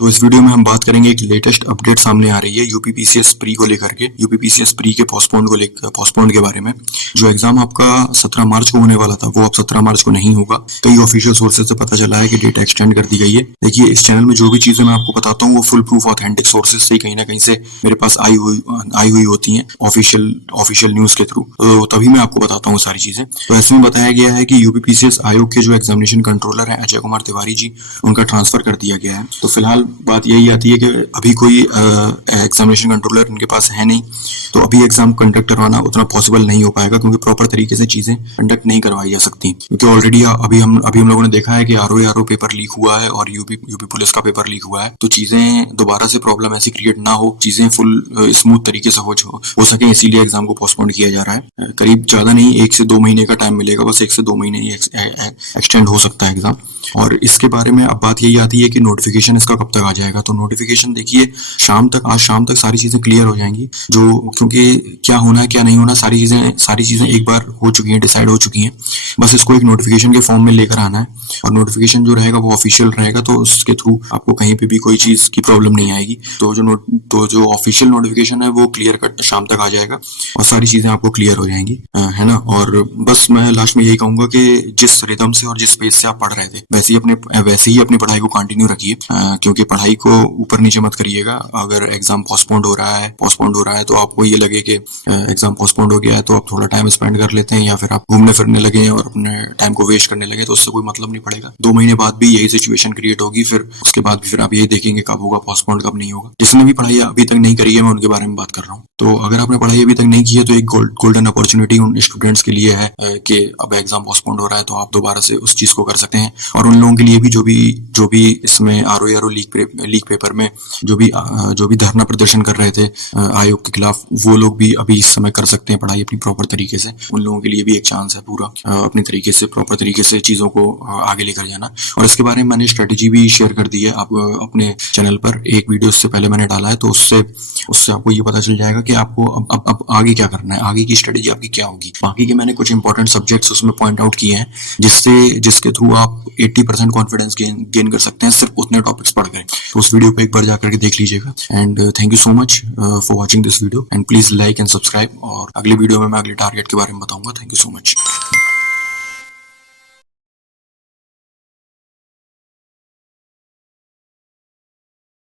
तो इस वीडियो में हम बात करेंगे एक लेटेस्ट अपडेट सामने आ रही है यूपीपीसीएस प्री को लेकर के, यूपीपीसीएस प्री के पोस्टपोन्ड के बारे में। जो एग्जाम आपका 17 मार्च को होने वाला था वो अब 17 मार्च को नहीं होगा। कई ऑफिशियल सोर्सेज से पता चला है कि डेट एक्सटेंड कर दी गई है। देखिए, इस चैनल में जो भी चीजें मैं आपको बताता हूँ वो फुल प्रूफ ऑथेंटिक सोर्सेज से कहीं ना कहीं से मेरे पास आई हुई होती हैं, ऑफिशियल न्यूज के थ्रू। तो तभी मैं आपको बताता हूँ सारी चीजें। तो इसमें बताया गया है कि यूपीपीसीएस आयोग के जो एग्जामिनेशन कंट्रोलर है अजय कुमार तिवारी जी, उनका ट्रांसफर कर दिया गया है। तो फिलहाल बात यही आती है कि अभी कोई एग्जामिनेशन कंट्रोलर इनके पास है नहीं, तो अभी एग्जाम कंडक्ट करवाना उतना पॉसिबल नहीं हो पाएगा, क्योंकि प्रॉपर तरीके से चीजें कंडक्ट नहीं करवाई जा सकती। क्योंकि ऑलरेडी अभी हम लोगों ने देखा है कि आरओ पेपर लीक हुआ है और यूपी पुलिस का पेपर लीक हुआ है। तो चीजें दोबारा से प्रॉब्लम ऐसी क्रिएट ना हो, चीजें फुल स्मूथ तरीके से हो सके, इसीलिए एग्जाम को पोस्टपोन किया जा रहा है। करीब ज्यादा नहीं, 1 से 2 महीने का टाइम मिलेगा, बस 1 से 2 महीने ही एक्सटेंड हो सकता है एग्जाम। और इसके बारे में अब बात यही आती है कि नोटिफिकेशन इसका कब तक आ जाएगा। तो नोटिफिकेशन देखिए आज शाम तक सारी चीजें क्लियर हो जाएंगी, क्योंकि क्या होना है क्या नहीं होना सारी चीजें एक बार हो चुकी हैं, डिसाइड हो चुकी हैं। बस इसको एक नोटिफिकेशन के फॉर्म में लेकर आना है, और नोटिफिकेशन जो रहेगा वो ऑफिशियल रहेगा, तो उसके थ्रू आपको कहीं पे भी कोई चीज की प्रॉब्लम नहीं आएगी। तो जो ऑफिशियल नोटिफिकेशन है वो क्लियर कट शाम तक आ जाएगा और सारी चीजें आपको क्लियर हो जाएंगी, है ना। और बस मैं लास्ट में यही कहूंगा कि जिस रिदम से और जिस पेज से आप पढ़ रहे थे वैसे ही अपनी पढ़ाई को कंटिन्यू रखिए, क्योंकि पढ़ाई को ऊपर नीचे मत करिएगा। अगर एग्जाम पोस्टपोन्ड हो रहा है तो आपको ये लगे कि एग्जाम पोस्टपोन्ड हो गया है तो आप थोड़ा टाइम स्पेंड कर लेते हैं, या फिर आप घूमने फिरने लगे और अपने टाइम को वेस्ट करने लगे, तो उससे कोई मतलब नहीं पड़ेगा। 2 महीने बाद भी यही सिचुएशन क्रिएट होगी, फिर उसके बाद भी फिर आप यही देखेंगे कब होगा पोस्टपोन्ड, कब नहीं होगा। जिसने भी पढ़ाई अभी तक नहीं करी है मैं उनके बारे में बात कर रहा हूँ। तो अगर आपने पढ़ाई अभी तक नहीं की है तो एक गोल्डन अपॉर्चुनिटी उन स्टूडेंट्स के लिए है कि अब एग्जाम पोस्टपोन्ड हो रहा है तो आप दोबारा से उस चीज को कर सकते हैं। और उन लोगों के लिए भी जो भी इसमें आरओ लीक पेपर में जो भी धरना प्रदर्शन कर रहे थे आयोग के खिलाफ, वो लोग भी अभी इस समय कर सकते हैं पढ़ाई अपनी प्रॉपर तरीके से। उन लोगों के लिए भी एक चांस है पूरा अपनी तरीके से प्रॉपर तरीके से चीजों को आगे लेकर जाना। और इसके बारे में मैंने स्ट्रेटेजी भी शेयर कर दी है आप अपने चैनल पर, एक वीडियो इससे पहले मैंने डाला है, तो उससे आपको ये पता चल जाएगा कि आपको अब आगे क्या करना है, आगे की स्ट्रेटेजी आपकी क्या होगी। बाकी के मैंने कुछ इंपॉर्टेंट सब्जेक्ट्स उसमें पॉइंट आउट किए हैं जिसके थ्रू आप 80% कॉन्फिडेंस गेन कर सकते हैं सिर्फ उतने टॉपिक्स पढ़ कर। तो उस वीडियो को एक बार जाकर के देख लीजिएगा। And thank you so much for watching this video, and please like and subscribe. और अगले वीडियो में मैं अगले टारगेट के बारे में बताऊंगा। Thank you so much.